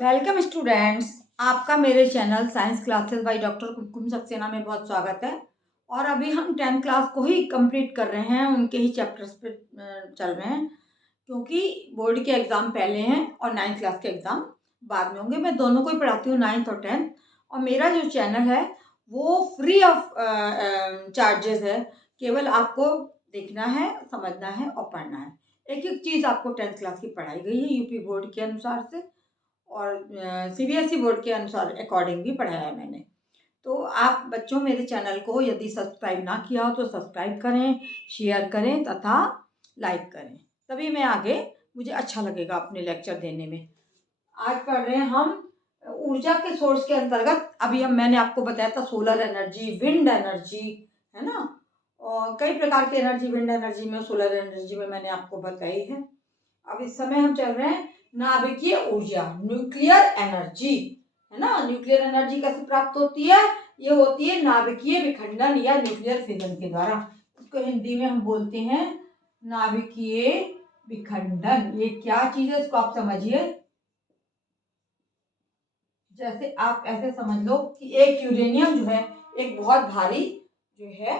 Welcome students, आपका मेरे channel science classes by doctor Kumkum Saxena में बहुत स्वागत है। और अभी हम 10th क्लास को ही कंप्लीट कर रहे हैं, उनके ही चैप्टर्स पे चल रहे हैं, क्योंकि बोर्ड के एग्ज़ाम पहले हैं और 9th क्लास के एग्ज़ाम बाद में होंगे। मैं दोनों को ही पढ़ाती हूँ, 9th और 10th। और मेरा जो चैनल है वो फ्री ऑफ चार्जेस है, केवल आपको देखना है, समझना है और पढ़ना है। एक एक चीज़ आपको 10th क्लास की पढ़ाई गई है यूपी बोर्ड के अनुसार से, और सीबीएसई बोर्ड के अनुसार अकॉर्डिंग भी पढ़ाया है मैंने। तो आप बच्चों मेरे चैनल को यदि सब्सक्राइब ना किया हो तो सब्सक्राइब करें, शेयर करें तथा लाइक करें, तभी मैं आगे मुझे अच्छा लगेगा अपने लेक्चर देने में। आज पढ़ रहे हैं हम ऊर्जा के सोर्स के अंतर्गत। अभी मैंने आपको बताया था सोलर एनर्जी, विंड एनर्जी, है ना, और कई प्रकार की एनर्जी, विंड एनर्जी में, सोलर एनर्जी में मैंने आपको बताई है। अब इस समय हम चल रहे हैं नाभिकीय ऊर्जा, न्यूक्लियर एनर्जी, है ना। न्यूक्लियर एनर्जी कैसे प्राप्त होती है? ये होती है नाभिकीय विखंडन या न्यूक्लियर फिजन के द्वारा। इसको हिंदी में हम बोलते हैं नाभिकीय विखंडन। ये क्या चीज है इसको आप समझिए। जैसे आप ऐसे समझ लो कि एक यूरेनियम जो है, एक बहुत भारी जो है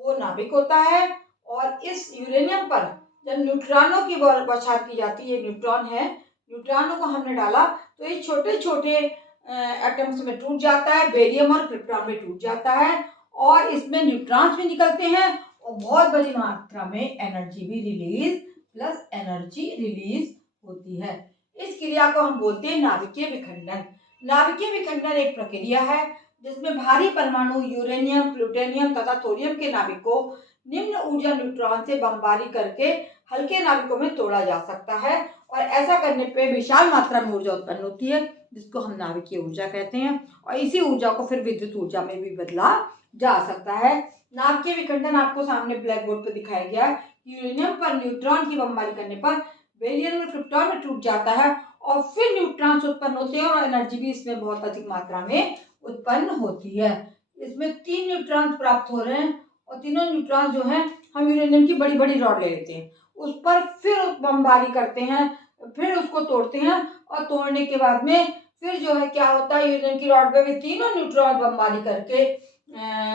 वो नाभिक होता है, और इस यूरेनियम पर जब न्यूट्रॉनों की बौछार की जाती है, न्यूट्रॉन है, न्यूट्रॉनों को हमने डाला तो ये छोटे छोटे एटम्स में टूट जाता है, बेरियम और क्रिप्टॉन में टूट जाता है, और इसमें न्यूट्रॉन्स भी निकलते हैं और बहुत बड़ी मात्रा में एनर्जी भी रिलीज, प्लस एनर्जी रिलीज होती है। इस क्रिया को हम बोलते हैं नाभिकीय विखंडन। नाभिकीय विखंडन एक प्रक्रिया है जिसमें भारी परमाणु यूरेनियम, प्लूटोनियम तथा थोरियम के नाभिक को निम्न ऊर्जा न्यूट्रॉन से बमबारी करके हल्के नाभिकों में तोड़ा जा सकता है, और ऐसा करने पे विशाल मात्रा में ऊर्जा उत्पन्न होती है, जिसको हम नाभिकीय ऊर्जा कहते हैं। और इसी ऊर्जा को फिर विद्युत ऊर्जा में भी बदला जा सकता है। नाभिकीय विखंडन आपको सामने ब्लैक बोर्ड पर दिखाया गया है। यूरेनियम पर न्यूट्रॉन की बमबारी करने पर बेरियम और क्रिप्टॉन में टूट जाता है, और फिर न्यूट्रॉन्स उत्पन्न होते हैं, और एनर्जी भी इसमें बहुत अधिक मात्रा में उत्पन्न होती है। इसमें 3 न्यूट्रॉन्स प्राप्त हो रहे हैं, और तीनों न्यूट्रॉन्स जो हैं, हम यूरेनियम की बड़ी बड़ी रॉड ले लेते हैं, उस पर फिर बमबारी करते हैं, फिर उसको तोड़ते हैं, और तोड़ने के बाद में फिर जो है क्या होता है, यूरेनियम की रॉड पे भी तीनों न्यूट्रॉन बमबारी करके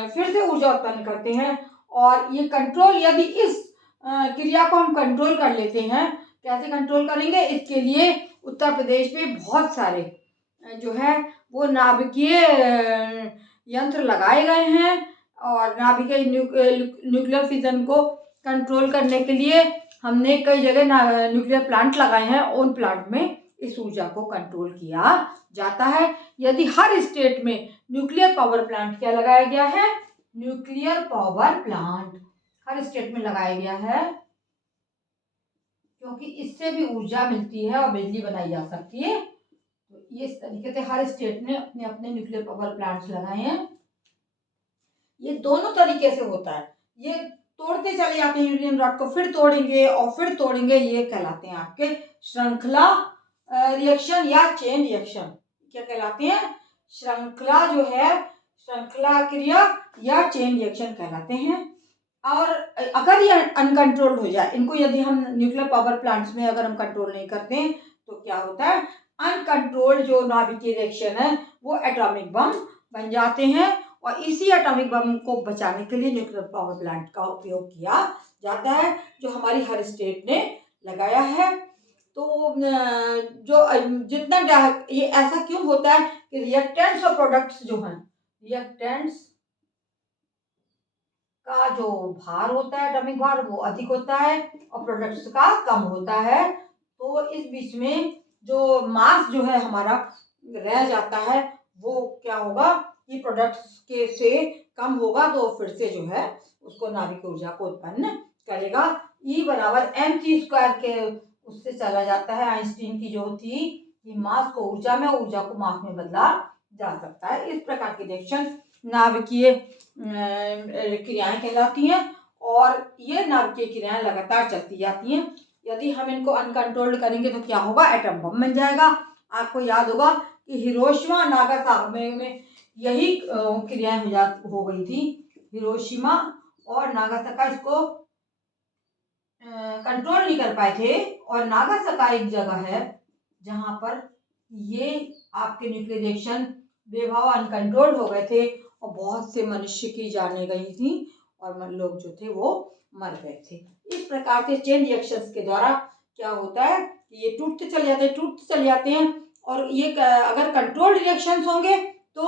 फिर से ऊर्जा उत्पन्न करते हैं। और ये कंट्रोल, यदि इस क्रिया को हम कंट्रोल कर लेते हैं, कैसे कंट्रोल करेंगे? इसके लिए उत्तर प्रदेश में बहुत सारे जो है वो नाभिकीय यंत्र लगाए गए हैं, और नाभिकीय न्यूक्लियर फिजन को कंट्रोल करने के लिए हमने कई जगह न्यूक्लियर प्लांट लगाए हैं। उन प्लांट में इस ऊर्जा को कंट्रोल किया जाता है। यदि हर स्टेट में न्यूक्लियर पावर प्लांट क्या लगाया गया है? न्यूक्लियर पावर प्लांट हर स्टेट में लगाया गया है, क्योंकि इससे भी ऊर्जा मिलती है और बिजली बनाई जा सकती है। तो ये इस तरीके से हर स्टेट ने अपने अपने न्यूक्लियर पावर प्लांट्स लगाए हैं। ये दोनों तरीके से होता है। ये तोड़ते चले जाते हैं यूरेनियम रॉड को, फिर तोड़ेंगे और फिर तोड़ेंगे, ये कहलाते हैं आपके श्रृंखला रिएक्शन या चेन रिएक्शन। क्या कहलाते हैं? श्रृंखला जो है, श्रृंखला क्रिया या चेन रिएक्शन कहलाते हैं। और अगर ये अनकंट्रोल्ड हो जाए, इनको यदि हम न्यूक्लियर पावर प्लांट्स में अगर हम कंट्रोल नहीं करते हैं, तो क्या होता है? अनकंट्रोल्ड जो नाभिकीय रिएक्शन है वो एटॉमिक बम बन जाते हैं, और इसी एटॉमिक बम को बचाने के लिए न्यूक्लियर पावर प्लांट का उपयोग किया जाता है, जो हमारी हर स्टेट ने लगाया है। तो जो जितना ये ऐसा क्यों होता है कि रिएक्टेंट्स और प्रोडक्ट्स जो हैं, रिएक्टेंट्स का जो भार होता है, एटॉमिक भार, वो अधिक होता है, और प्रोडक्ट्स का कम होता है। तो इस बीच में जो मास जो है हमारा रह जाता है, वो क्या होगा कि प्रोडक्ट्स के से कम होगा, तो फिर से जो है उसको नाभिक ऊर्जा को उत्पन्न करेगा। E बराबर mc² के उससे चला जाता है। आइंस्टीन की जो थी कि मास को ऊर्जा में, ऊर्जा को मास में बदला जा सकता है। इस प्रकार की रिएक्शन नाभिकीय क्रियाएं कहलाती हैं, और ये नाभिकीय क्रियाएं लगातार चलती जाती हैं। यदि हम इनको अनकंट्रोल्ड करेंगे तो क्या होगा? एटम बम बन जाएगा। आपको याद होगा कि हिरोशिमा नागासाकी में यही क्रियाएं हो गई थी। हिरोशिमा और नागासाकी इसको कंट्रोल नहीं कर पाए थे, और नागासाकी एक जगह है जहां पर ये आपके न्यूक्लियर रिएक्शन बेवजह अनकंट्रोल्ड हो गए थे और बहुत से मनुष्य की जानें गई थी और लोग जो थे वो मर गए थे। इस प्रकार से चेन रिएक्शंस के द्वारा क्या होता है कि ये टूटते चले जाते हैं और ये अगर कंट्रोल्ड रिएक्शंस होंगे तो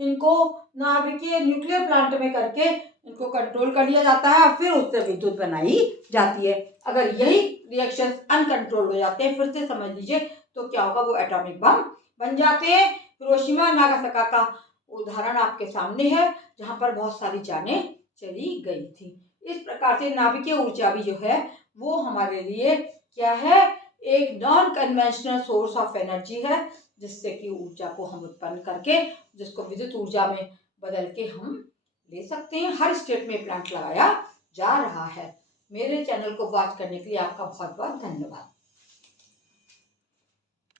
इनको नाभिकीय न्यूक्लियर प्लांट में करके इनको कंट्रोल कर लिया जाता है और फिर उससे विद्युत बनाई जाती है। अगर यही रिएक्शंस अनकंट्रोल्ड हो जाते हैं, फिर से समझ लीजिए, तो क्या होगा, वो एटॉमिक बम बन जाते हैं। हिरोशिमा नागासाकी का उदाहरण आपके सामने है, जहां पर बहुत सारी जानें चली गई थी। इस प्रकार से नाभिकीय ऊर्जा भी जो है वो हमारे लिए क्या है, एक non conventional source of energy है, जिससे कि ऊर्जा को हम उत्पन्न करके जिसको विद्युत ऊर्जा में बदल के हम ले सकते हैं। हर स्टेट में प्लांट लगाया जा रहा है। मेरे चैनल को वॉच करने के लिए आपका बहुत बहुत धन्यवाद।